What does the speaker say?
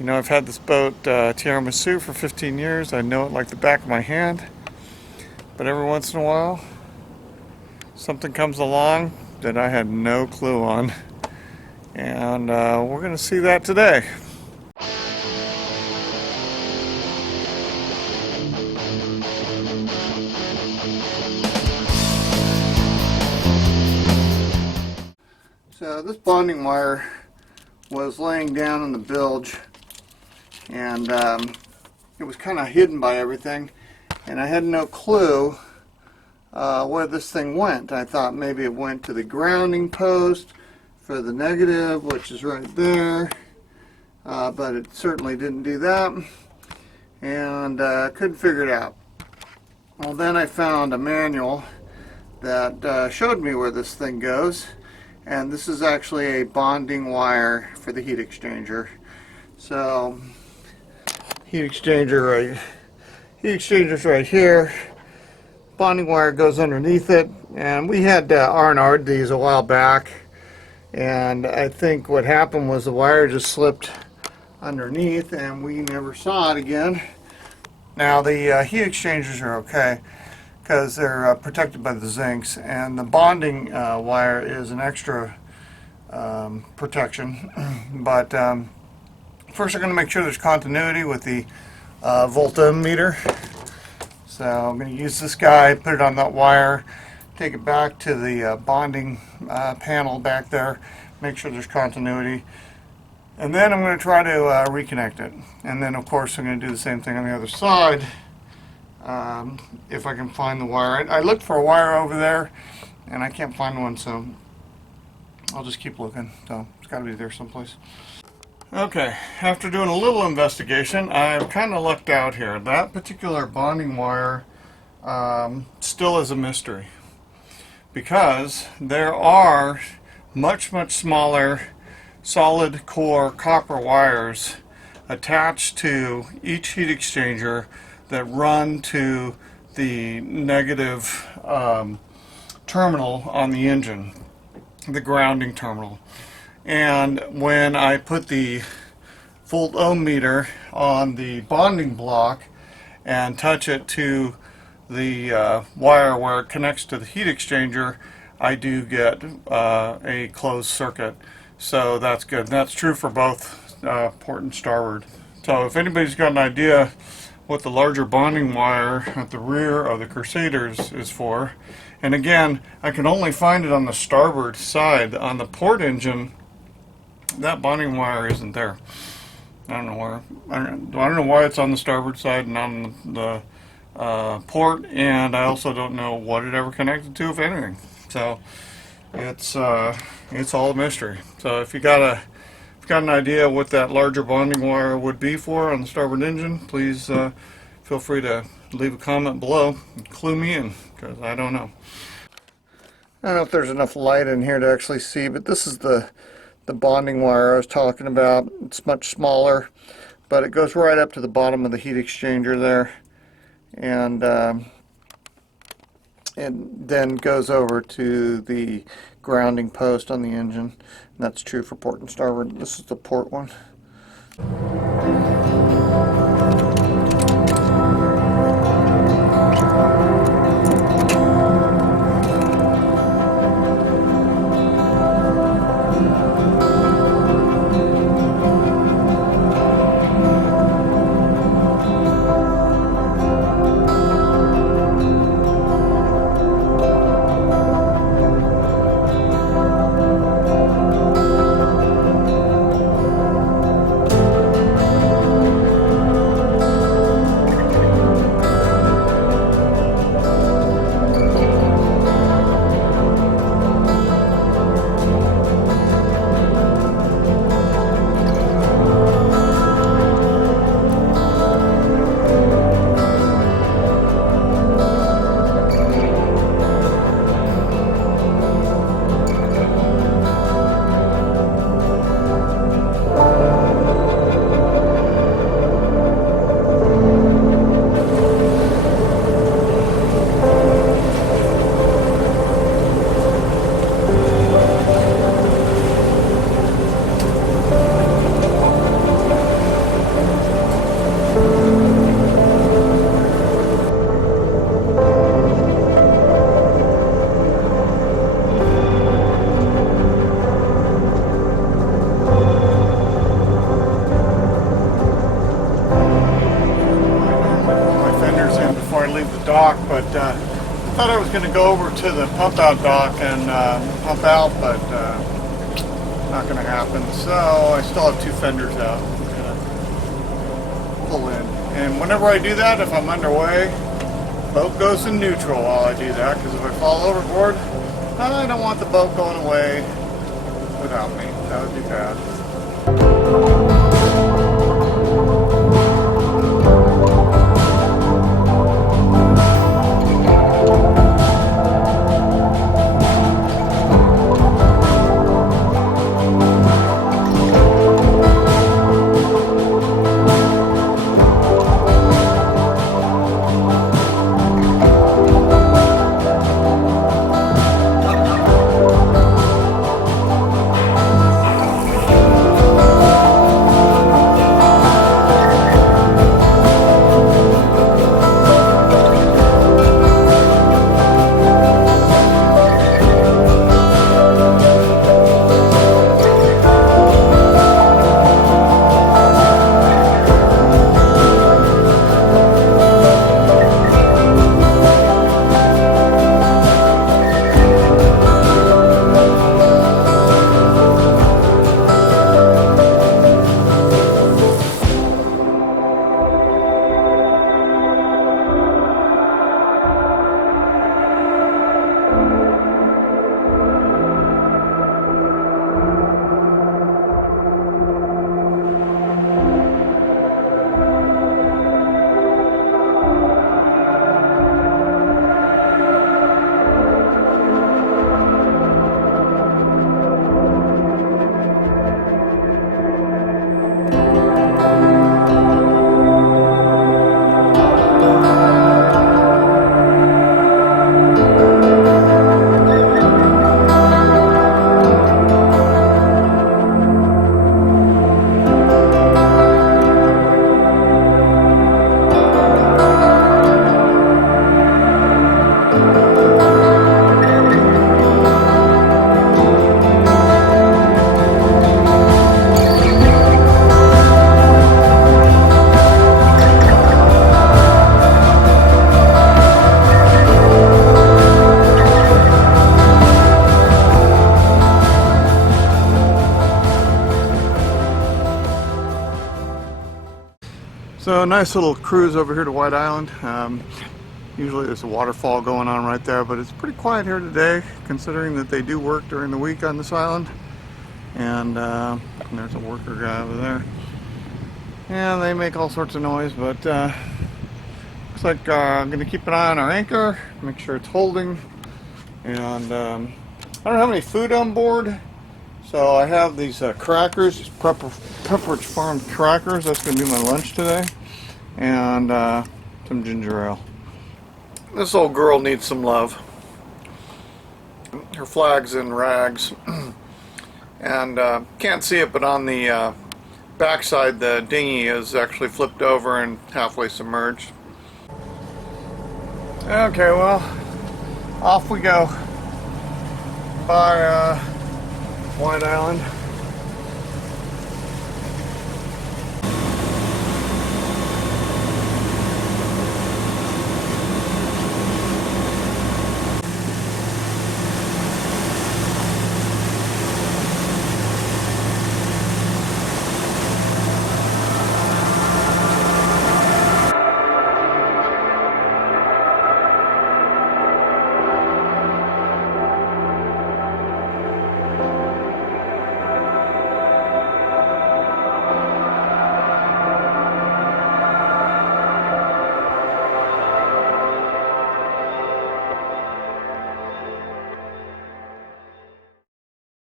You know, I've had this boat, Tiaramisu, for 15 years. I know it like the back of my hand. But every once in a while, something comes along that I had no clue on. And we're going to see that today. So this bonding wire was laying down in the bilge, and it was kind of hidden by everything, and I had no clue where this thing went. I thought maybe it went to the grounding post for the negative, which is right there, but it certainly didn't do that, and couldn't figure it out. Well, then I found a manual that showed me where this thing goes, and this is actually a bonding wire for the heat exchanger. So heat exchanger's right here. Bonding wire goes underneath it, and we had R&R'd these a while back, and I think what happened was the wire just slipped underneath and we never saw it again. Now the heat exchangers are okay because they're protected by the zincs, and the bonding wire is an extra protection. But first I'm going to make sure there's continuity with the voltometer. So I'm going to use this guy, put it on that wire, take it back to the bonding panel back there, make sure there's continuity, and then I'm going to try to reconnect it. And then of course I'm going to do the same thing on the other side. If I can find the wire. I looked for a wire over there and I can't find one, so I'll just keep looking. So it's got to be there someplace. Okay, after doing a little investigation, I've kind of lucked out here. That particular bonding wire still is a mystery, because there are much smaller solid core copper wires attached to each heat exchanger that run to the negative terminal on the engine, the grounding terminal. And when I put the volt ohm meter on the bonding block and touch it to the wire where it connects to the heat exchanger, I do get a closed circuit. So that's good. And that's true for both port and starboard. So if anybody's got an idea what the larger bonding wire at the rear of the Crusaders is for, and again, I can only find it on the starboard side. On the port engine, that bonding wire isn't there. I don't know where. I don't know why it's on the starboard side and on the port, and I also don't know what it ever connected to, if anything. So it's all a mystery. So if you got an idea what that larger bonding wire would be for on the starboard engine, please feel free to leave a comment below and clue me in, because I don't know. I don't know if there's enough light in here to actually see, but this is the bonding wire I was talking about. It's much smaller, but it goes right up to the bottom of the heat exchanger there, and then goes over to the grounding post on the engine. And that's true for port and starboard. This is the port one. dock, but I thought I was going to go over to the pump out dock and pump out, but not going to happen. So I still have 2 fenders out. I'm going to pull in. And whenever I do that, if I'm underway, boat goes in neutral while I do that, because if I fall overboard, I don't want the boat going away without me. That would be bad. So a nice little cruise over here to White Island. Usually there's a waterfall going on right there, but it's pretty quiet here today, considering that they do work during the week on this island. And there's a worker guy over there. And they make all sorts of noise, but looks like I'm going to keep an eye on our anchor, make sure it's holding. And I don't have any food on board, so I have these crackers, these Pepperidge Farm crackers. That's going to be my lunch today. And some ginger ale. This old girl needs some love. Her flag's in rags. And can't see it, but on the backside the dinghy is actually flipped over and halfway submerged. Okay, well, off we go. Bye, White Island.